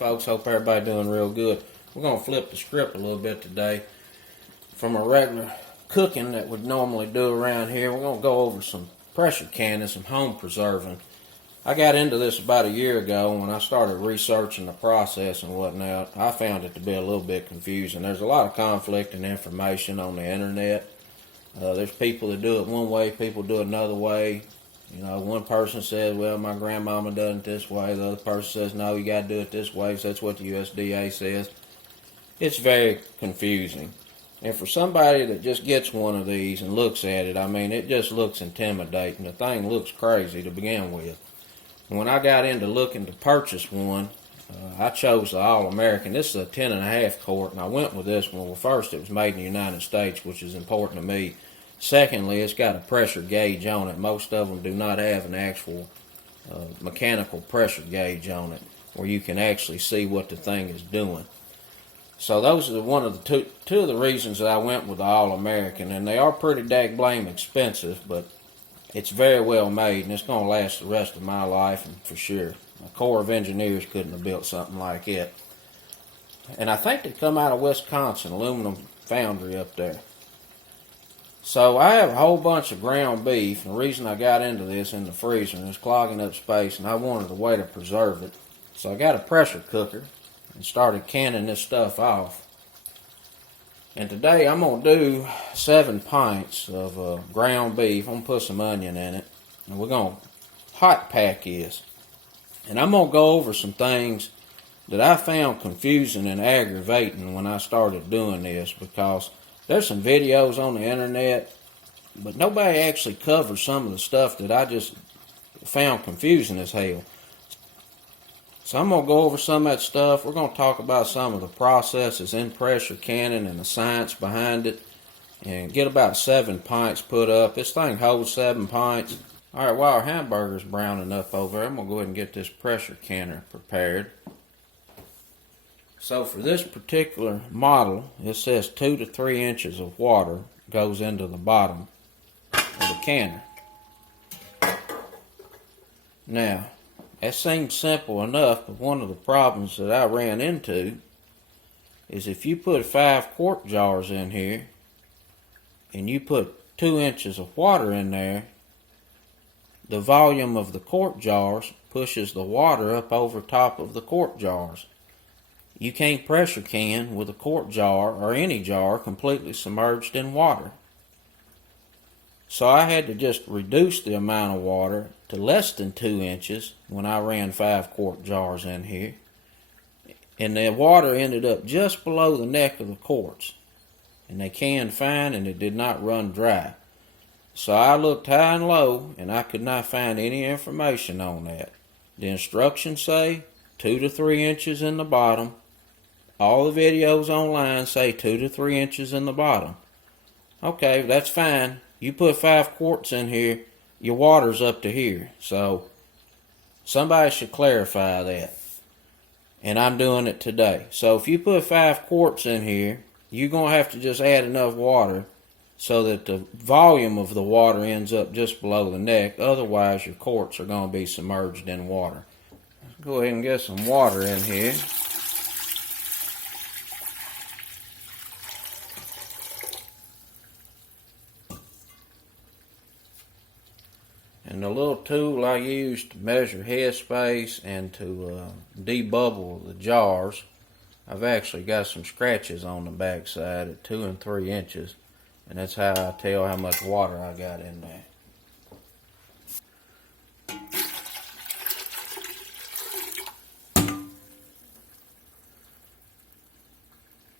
folks? Hope everybody doing real good. We're going to flip the script a little bit today. From a regular cooking that we'd normally do around here, we're going to go over some pressure canning, some home preserving. I got into this about a year ago when I started researching the process and whatnot. I found it to be a little bit confusing. There's a lot of conflicting information on the internet. There's people that do it one way, people do it another way. You know, one person says, well, my grandmama does it this way. The other person says, no, you got to do it this way. So that's what the USDA says. It's very confusing. And for somebody that just gets one of these and looks at it, I mean, it just looks intimidating. The thing looks crazy to begin with. When I got into looking to purchase one, I chose the All-American. This is a 10.5 quart, and I went with this one. Well, first, it was made in the United States, which is important to me. Secondly, it's got a pressure gauge on it. Most of them do not have an actual mechanical pressure gauge on it where you can actually see what the thing is doing. So those are one of the two of the reasons that I went with the All-American, and they are pretty dag-blame expensive, but it's very well made, and it's going to last the rest of my life, and for sure. A Corps of Engineers couldn't have built something like it. And I think they come out of Wisconsin, aluminum foundry up there. So I have a whole bunch of ground beef, and the reason I got into this in the freezer, and it's clogging up space, and I wanted a way to preserve it. So I got a pressure cooker and started canning this stuff off. And today I'm going to do 7 pints of ground beef. I'm going to put some onion in it, and we're going to hot pack this. And I'm going to go over some things that I found confusing and aggravating when I started doing this, because there's some videos on the internet, but nobody actually covers some of the stuff that I just found confusing as hell. So I'm going to go over some of that stuff. We're going to talk about some of the processes in pressure canning and the science behind it, and get about 7 pints put up. This thing holds 7 pints. All right, while our hamburger's browning up over there, I'm going to go ahead and get this pressure canner prepared. So for this particular model, it says 2 to 3 inches of water goes into the bottom of the canner. Now, that seems simple enough, but one of the problems that I ran into is if you put 5 quart jars in here and you put 2 inches of water in there, the volume of the quart jars pushes the water up over top of the quart jars. You can't pressure can with a quart jar or any jar completely submerged in water. So I had to just reduce the amount of water to less than 2 inches when I ran 5 quart jars in here. And the water ended up just below the neck of the quarts. And they canned fine, and it did not run dry. So I looked high and low, and I could not find any information on that. The instructions say 2 to 3 inches in the bottom. All the videos online say 2 to 3 inches in the bottom. Okay, that's fine. You put 5 quarts in here, your water's up to here. So somebody should clarify that. And I'm doing it today. So if you put 5 quarts in here, you're going to have to just add enough water so that the volume of the water ends up just below the neck. Otherwise, your quarts are going to be submerged in water. Let's go ahead and get some water in here. And the little tool I use to measure headspace and to debubble the jars, I've actually got some scratches on the back side at 2 and 3 inches. And that's how I tell how much water I got in there.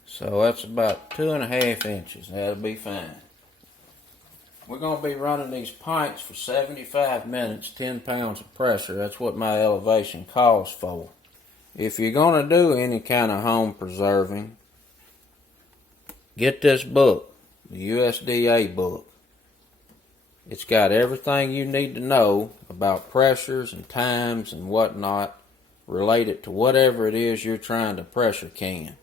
So that's about 2.5 inches. That'll be fine. We're going to be running these pints for 75 minutes, 10 pounds of pressure. That's what my elevation calls for. If you're going to do any kind of home preserving, get this book, the USDA book. It's got everything you need to know about pressures and times and whatnot related to whatever it is you're trying to pressure can.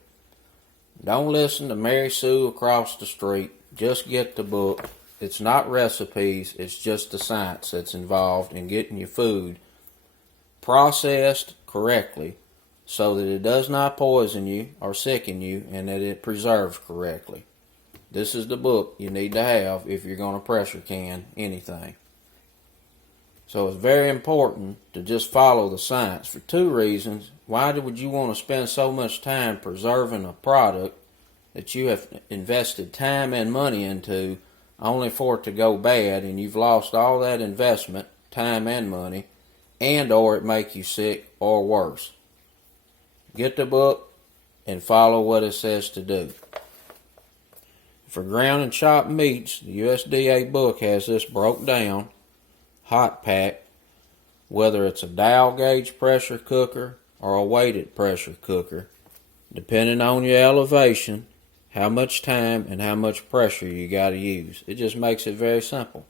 Don't listen to Mary Sue across the street. Just get the book. It's not recipes, it's just the science that's involved in getting your food processed correctly so that it does not poison you or sicken you, and that it preserves correctly. This is the book you need to have if you're going to pressure can anything. So it's very important to just follow the science for two reasons. Why would you want to spend so much time preserving a product that you have invested time and money into only for it to go bad, and you've lost all that investment, time and money, and or it make you sick or worse? Get the book and follow what it says to do. For ground and chopped meats, the USDA book has this broke down, hot pack, whether it's a dial gauge pressure cooker or a weighted pressure cooker, depending on your elevation, how much time and how much pressure you got to use. It just makes it very simple.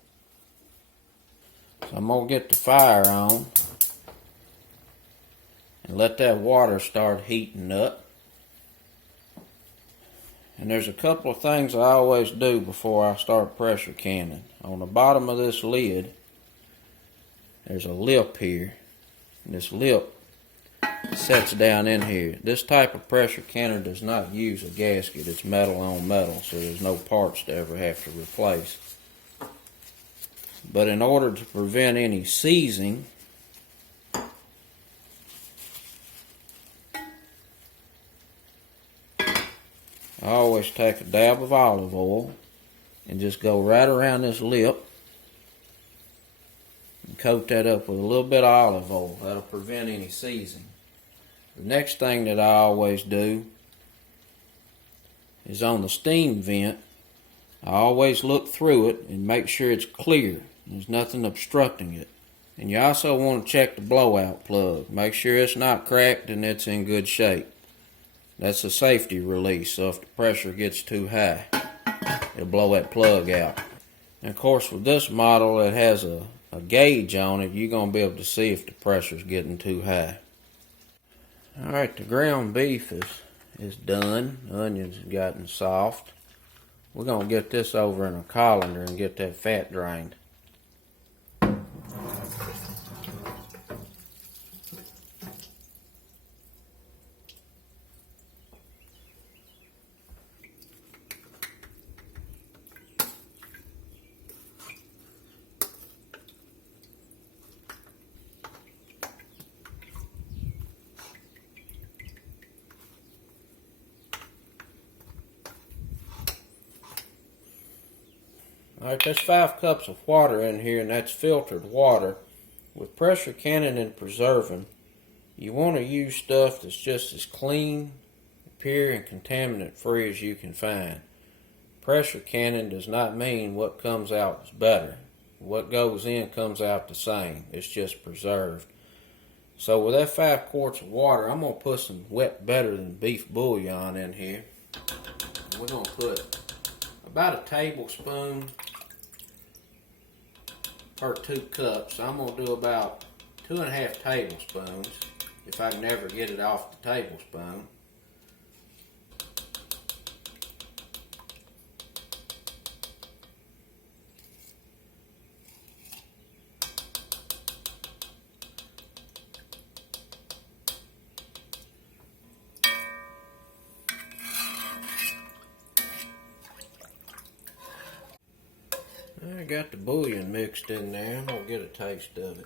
So I'm going to get the fire on and let that water start heating up. And there's a couple of things I always do before I start pressure canning. On the bottom of this lid, there's a lip here. And this lip sets down in here. This type of pressure canner does not use a gasket. It's metal on metal, so there's no parts to ever have to replace. But in order to prevent any seizing, I always take a dab of olive oil and just go right around this lip and coat that up with a little bit of olive oil. That'll prevent any seizing. The next thing that I always do is on the steam vent, I always look through it and make sure it's clear. There's nothing obstructing it. And you also want to check the blowout plug. Make sure it's not cracked and it's in good shape. That's a safety release, so if the pressure gets too high, it'll blow that plug out. And of course, with this model, it has a gauge on it. You're going to be able to see if the pressure's getting too high. Alright, the ground beef is done. The onions have gotten soft. We're going to get this over in a colander and get that fat drained. Alright, there's 5 cups of water in here, and that's filtered water. With pressure canning and preserving, you want to use stuff that's just as clean, pure, and contaminant free as you can find. Pressure canning does not mean what comes out is better. What goes in comes out the same. It's just preserved. So with that 5 quarts of water, I'm going to put some wet better than beef bouillon in here. We're going to put about a tablespoon per 2 cups. I'm going to do about 2.5 tablespoons if I can never get it off the tablespoon. I got the bouillon mixed in there. I'm going to get a taste of it.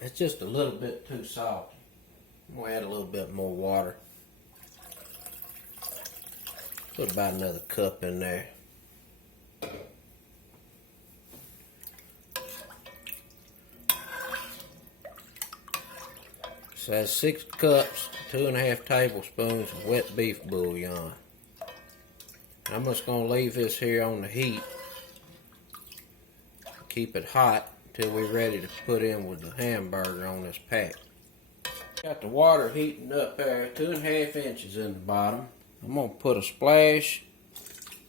It's just a little bit too salty. I'm going to add a little bit more water. Put about another cup in there. So that's 6 cups, 2.5 tablespoons of wet beef bouillon. I'm just going to leave this here on the heat. Keep it hot until we're ready to put in with the hamburger on this pack. Got the water heating up there, 2.5 inches in the bottom. I'm going to put a splash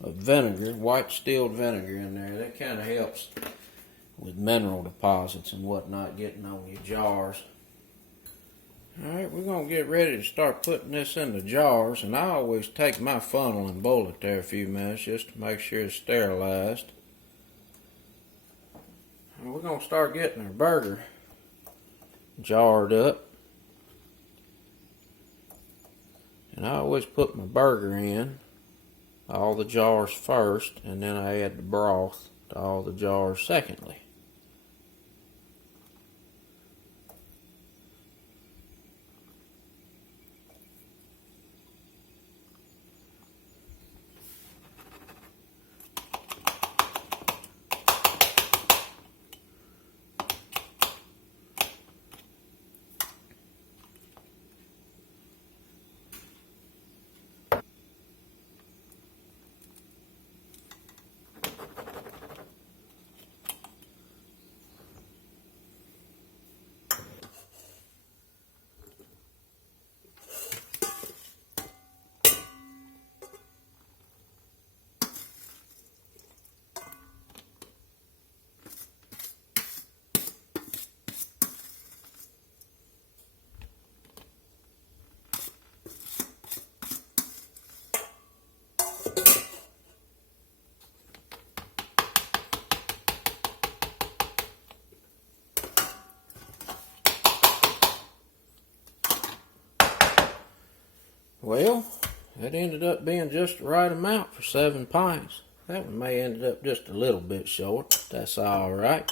of vinegar, white distilled vinegar in there. That kind of helps with mineral deposits and whatnot getting on your jars. Alright, we're going to get ready to start putting this in the jars, and I always take my funnel and boil it there a few minutes just to make sure it's sterilized. And we're going to start getting our burger jarred up. And I always put my burger in all the jars first, and then I add the broth to all the jars secondly. Well, that ended up being just the right amount for 7 pints. That one may ended up just a little bit short. That's alright.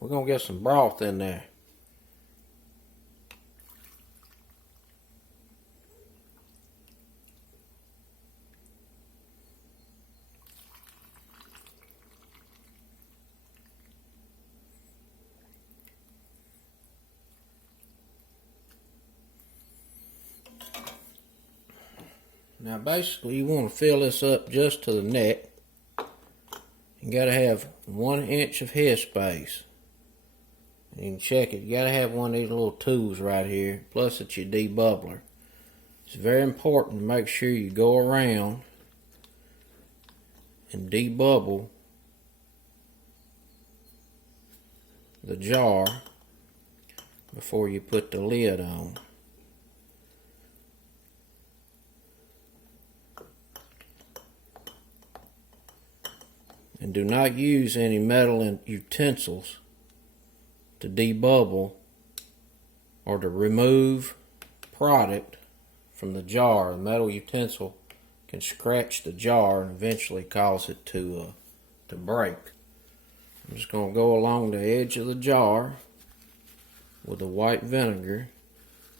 We're going to get some broth in there. Now basically you want to fill this up just to the neck. You got to have 1 inch of headspace. You can check it. You got to have one of these little tools right here. Plus it's your debubbler. It's very important to make sure you go around and debubble the jar before you put the lid on. And do not use any metal utensils to debubble or to remove product from the jar. A metal utensil can scratch the jar and eventually cause it to break. I'm just going to go along the edge of the jar with the white vinegar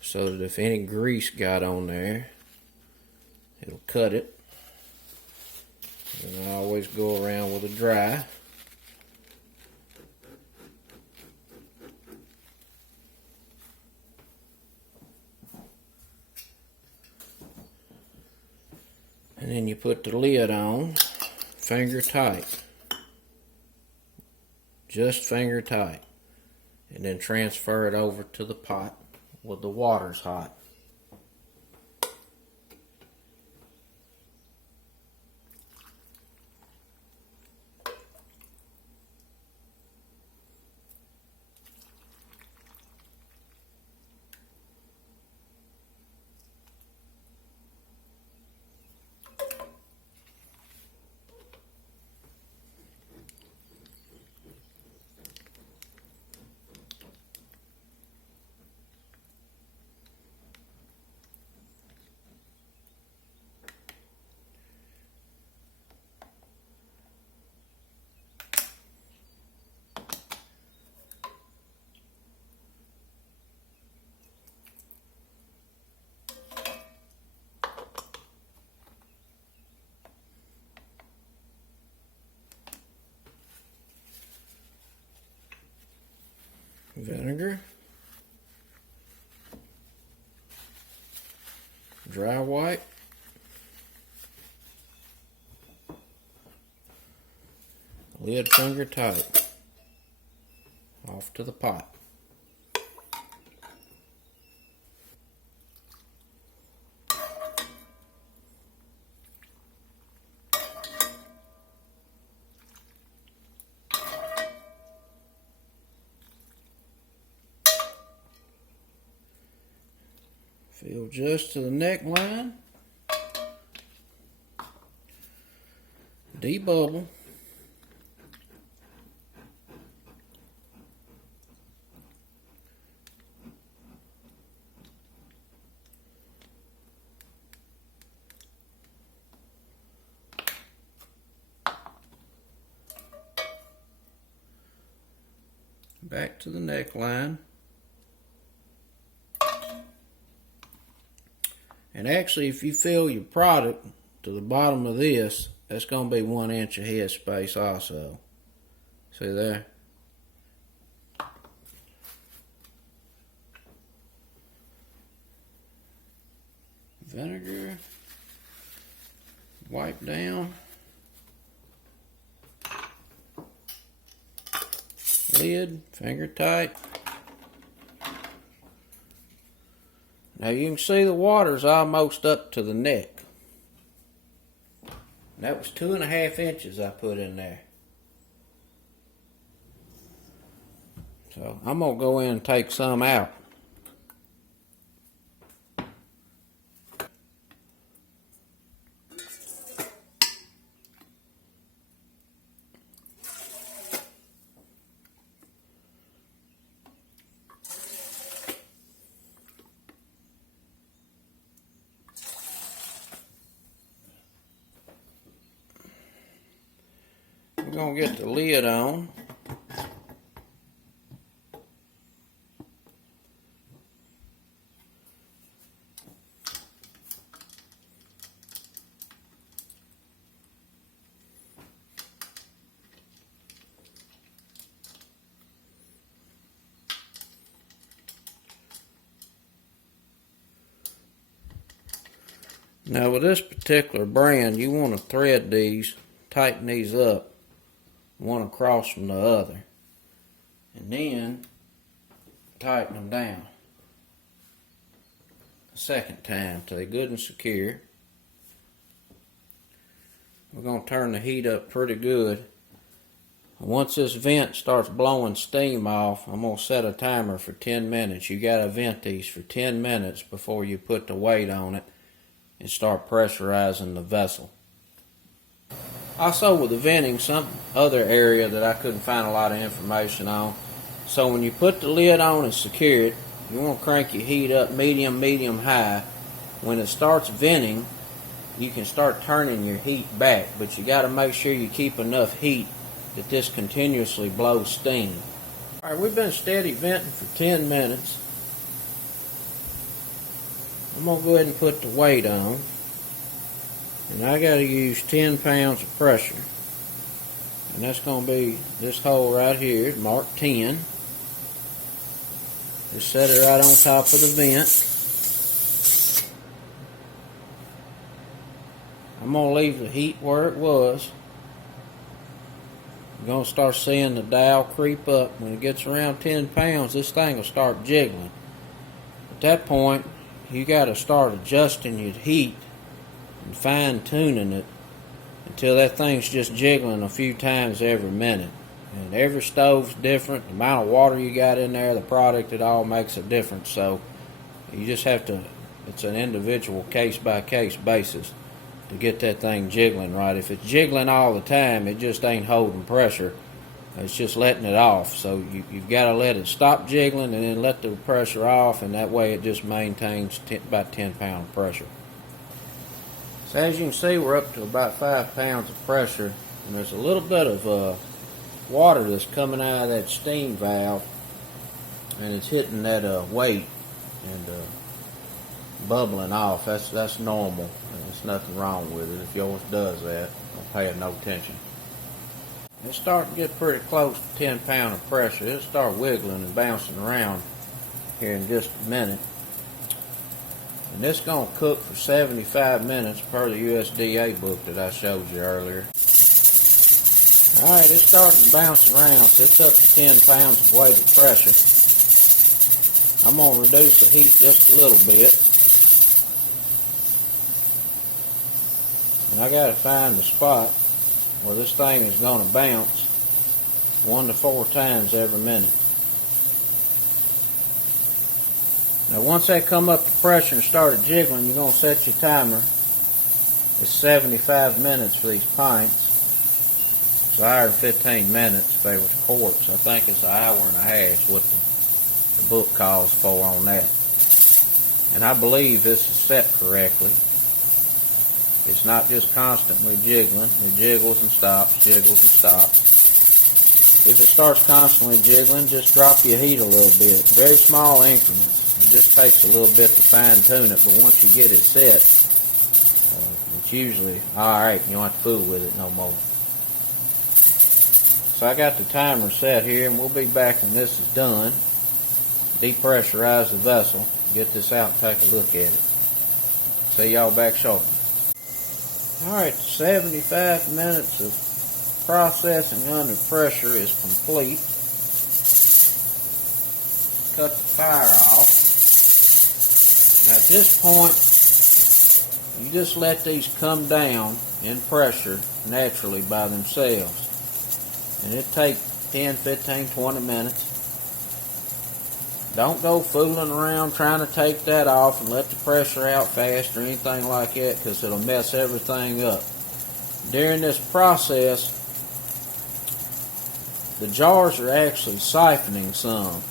so that if any grease got on there, it'll cut it. And I always go around with a dry. And then you put the lid on, finger tight. Just finger tight. And then transfer it over to the pot with the water's hot. Vinegar, dry white, lid finger tight, off to the pot. Fill just to the neckline. Debubble. back to the neckline. And actually, if you fill your product to the bottom of this, that's going to be 1 inch of headspace also. See there? Vinegar. Wipe down. Lid, finger tight. Now you can see the water's almost up to the neck. That was 2.5 inches I put in there. So I'm going to go in and take some out. We're going to get the lid on. Now with this particular brand, you want to thread these, tighten these up, one across from the other, and then tighten them down a second time till they're good and secure. We're going to turn the heat up pretty good. Once this vent starts blowing steam off, I'm going to set a timer for 10 minutes. You got to vent these for 10 minutes before you put the weight on it and start pressurizing the vessel. Also with the venting, some other area that I couldn't find a lot of information on. So when you put the lid on and secure it, you want to crank your heat up medium, high. When it starts venting, you can start turning your heat back, but you got to make sure you keep enough heat that this continuously blows steam. Alright, we've been steady venting for 10 minutes. I'm going to go ahead and put the weight on. And I got to use 10 pounds of pressure. And that's going to be this hole right here, marked 10. Just set it right on top of the vent. I'm going to leave the heat where it was. You're going to start seeing the dial creep up. When it gets around 10 pounds, this thing will start jiggling. At that point, you got to start adjusting your heat and fine-tuning it until that thing's just jiggling a few times every minute. And every stove's different. The amount of water you got in there, the product, it all makes a difference. So you just have to, it's an individual case-by-case basis to get that thing jiggling right. If it's jiggling all the time, it just ain't holding pressure. It's just letting it off. So you've got to let it stop jiggling and then let the pressure off, and that way it just maintains about 10 pound pressure. So as you can see, we're up to about 5 pounds of pressure, and there's a little bit of water that's coming out of that steam valve, and it's hitting that weight and bubbling off. That's normal. There's nothing wrong with it. If yours does that, don't pay it no attention. It's starting to get pretty close to 10 pounds of pressure. It'll start wiggling and bouncing around here in just a minute. And this is going to cook for 75 minutes per the USDA book that I showed you earlier. Alright, it's starting to bounce around. So it's up to 10 pounds of weighted pressure. I'm going to reduce the heat just a little bit. And I got to find the spot where this thing is going to bounce 1 to 4 times every minute. Now once that come up to pressure and started jiggling, you're going to set your timer. It's 75 minutes for these pints. It's an hour and 15 minutes if they was quarts. I think it's an hour and a half what the book calls for on that. And I believe this is set correctly. It's not just constantly jiggling. It jiggles and stops, jiggles and stops. If it starts constantly jiggling, just drop your heat a little bit. Very small increments. It just takes a little bit to fine tune it, but once you get it set, it's usually alright. You don't have to fool with it no more. So I got the timer set here, and we'll be back when this is done. Depressurize the vessel. Get this out and take a look at it. See y'all back shortly. Alright, 75 minutes of processing under pressure is complete. Cut the fire off. Now at this point, you just let these come down in pressure naturally by themselves. And it takes 10, 15, 20 minutes. Don't go fooling around trying to take that off and let the pressure out fast or anything like that, because it'll mess everything up. During this process, the jars are actually siphoning some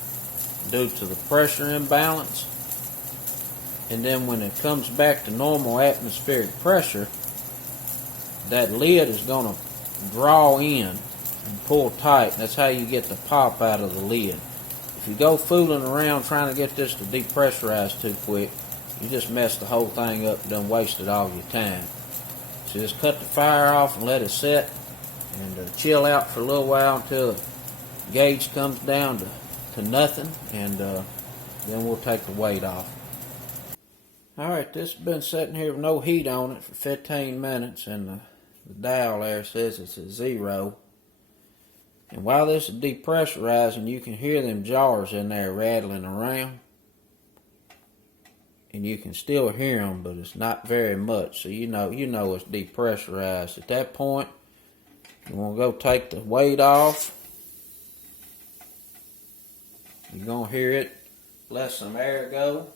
due to the pressure imbalance. And then when it comes back to normal atmospheric pressure, that lid is going to draw in and pull tight. That's how you get the pop out of the lid. If you go fooling around trying to get this to depressurize too quick, you just mess the whole thing up and done wasted all your time. So just cut the fire off and let it set and chill out for a little while until the gauge comes down to nothing, and then we'll take the weight off. Alright, this has been sitting here with no heat on it for 15 minutes, and the dial there says it's at 0. And while this is depressurizing, you can hear them jars in there rattling around. And you can still hear them, but it's not very much. So you know it's depressurized. At that point, you want to go take the weight off. You're going to hear it let some air go.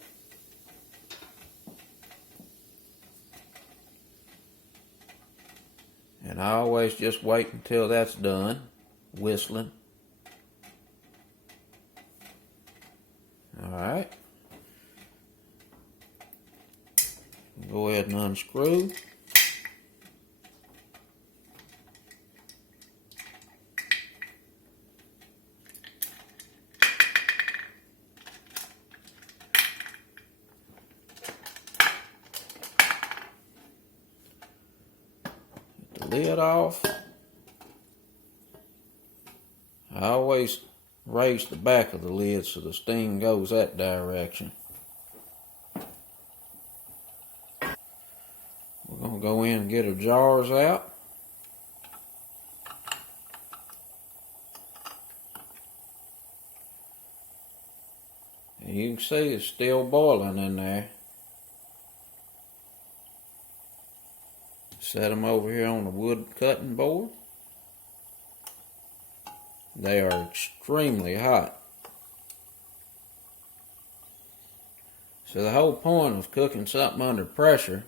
And I always just wait until that's done. Whistling. Alright. Go ahead and unscrew. Get the lid off. I always raise the back of the lid so the steam goes that direction. We're going to go in and get our jars out. And you can see it's still boiling in there. Set them over here on the wood cutting board. They are extremely hot. So the whole point of cooking something under pressure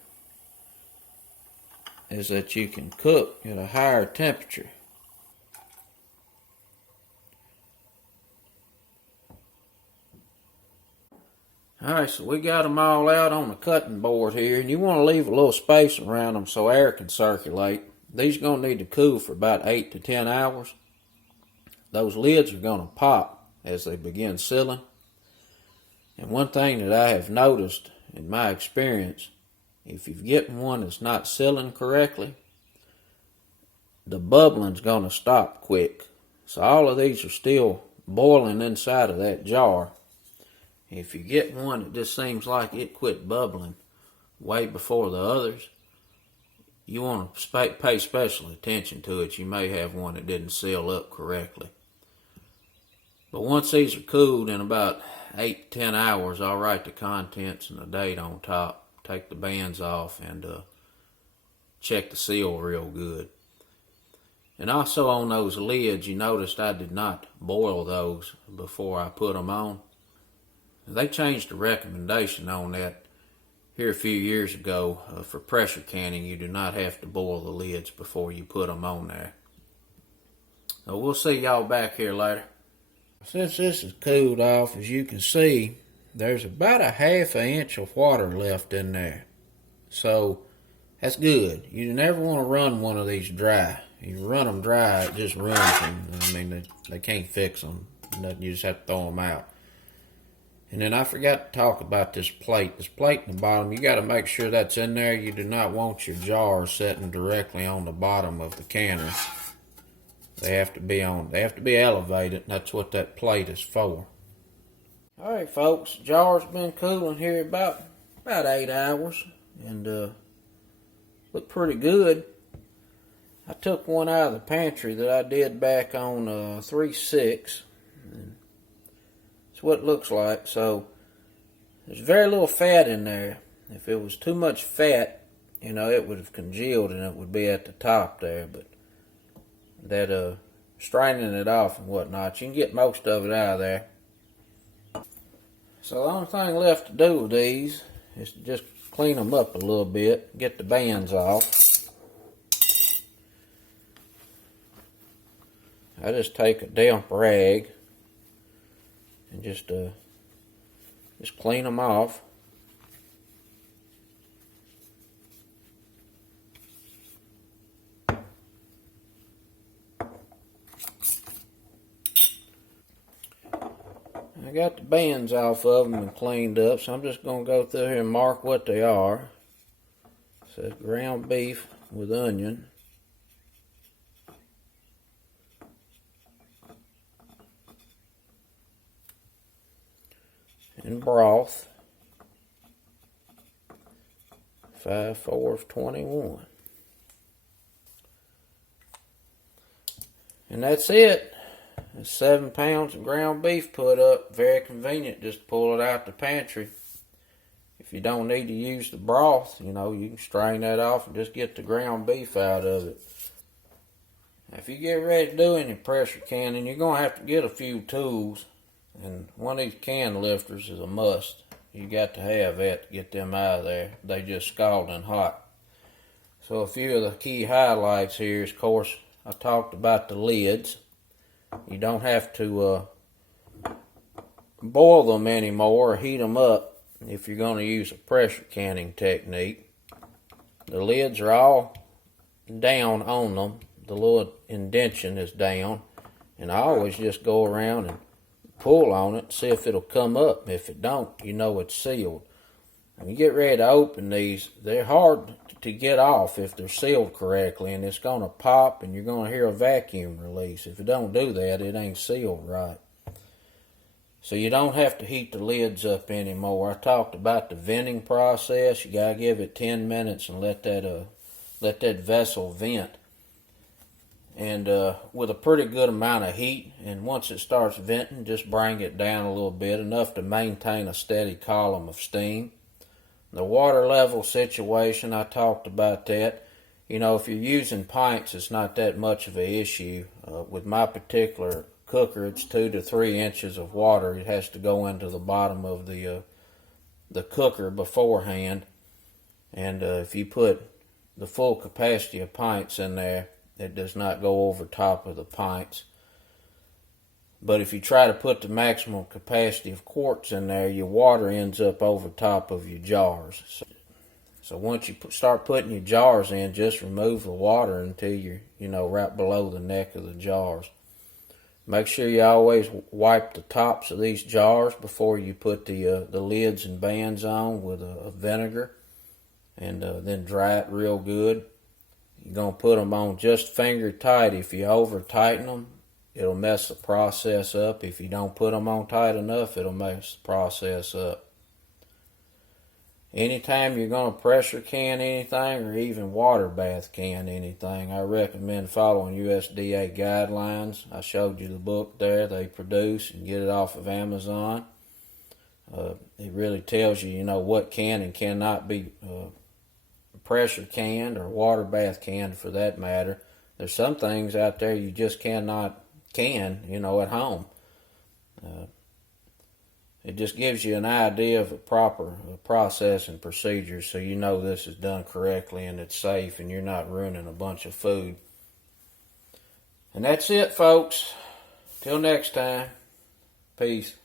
is that you can cook at a higher temperature. Alright, so we got them all out on the cutting board here, and you want to leave a little space around them so air can circulate. These are going to need to cool for about 8 to 10 hours. Those lids are going to pop as they begin sealing. And one thing that I have noticed in my experience, if you get one that's not sealing correctly, the bubbling's going to stop quick. So all of these are still boiling inside of that jar. If you get one that just seems like it quit bubbling way before the others, you want to pay special attention to it. You may have one that didn't seal up correctly. But once these are cooled in about 8 to 10 hours, I'll write the contents and the date on top, take the bands off, and check the seal real good. And also on those lids, you noticed I did not boil those before I put them on. They changed the recommendation on that here a few years ago. For pressure canning, you do not have to boil the lids before you put them on there. So we'll see y'all back here later. Since this is cooled off, as you can see, there's about a ½ inch of water left in there. So that's good. You never want to run one of these dry. You run them dry, it just ruins them. I mean, they can't fix them. You just have to throw them out. And then I forgot to talk about this plate. This plate in the bottom, you got to make sure that's in there. You do not want your jars sitting directly on the bottom of the canner. They have to be elevated. That's what that plate is for. All right, folks, jar's been cooling here about 8 hours, and look pretty good. I took one out of the pantry that I did back on 3/6. That's what it looks like. So there's very little fat in there. If it was too much fat, it would have congealed and it would be at the top there. But that straining it off and whatnot, you can get most of it out of there. So the only thing left to do with these is to just clean them up a little bit, get the bands off. I just take a damp rag and just clean them off. I got the bands off of them and cleaned up, so I'm just going to go through here and mark what they are. It says ground beef with onion. And broth. 5/4 of 21. And that's it. It's 7 pounds of ground beef put up. Very convenient, just pull it out the pantry. If you don't need to use the broth, you can strain that off and just get the ground beef out of it. Now, if you get ready to do any pressure canning, you're going to have to get a few tools. And one of these can lifters is a must. You got to have that to get them out of there. They just scalding hot. So a few of the key highlights here is, of course, I talked about the lids. You don't have to boil them anymore or heat them up if you're going to use a pressure canning technique. The lids are all down on them. The little indentation is down. And I always just go around and pull on it, see if it'll come up. If it don't, it's sealed. When you get ready to open these, they're hard to get off if they're sealed correctly, and it's going to pop and you're going to hear a vacuum release. If it don't do that, it ain't sealed right. So you don't have to heat the lids up anymore. I talked about the venting process. You got to give it 10 minutes and let that vessel vent. And with a pretty good amount of heat, and once it starts venting, just bring it down a little bit, enough to maintain a steady column of steam. The water level situation, I talked about that. If you're using pints, it's not that much of an issue. With my particular cooker, it's 2 to 3 inches of water. It has to go into the bottom of the cooker beforehand. And if you put the full capacity of pints in there, it does not go over top of the pints. But if you try to put the maximum capacity of quarts in there, your water ends up over top of your jars. So once you start putting your jars in, just remove the water until you're, right below the neck of the jars. Make sure you always wipe the tops of these jars before you put the lids and bands on with a vinegar, and then dry it real good. You're going to put them on just finger tight. If you over tighten them, it'll mess the process up. If you don't put them on tight enough, it'll mess the process up. Anytime you're going to pressure can anything or even water bath can anything, I recommend following USDA guidelines. I showed you the book there they produce, and get it off of Amazon. It really tells you, what can and cannot be pressure canned or water bath canned for that matter. There's some things out there you just cannot can, at home. It just gives you an idea of a proper process and procedure, so this is done correctly and it's safe and you're not ruining a bunch of food. And that's it, folks. Till next time. Peace.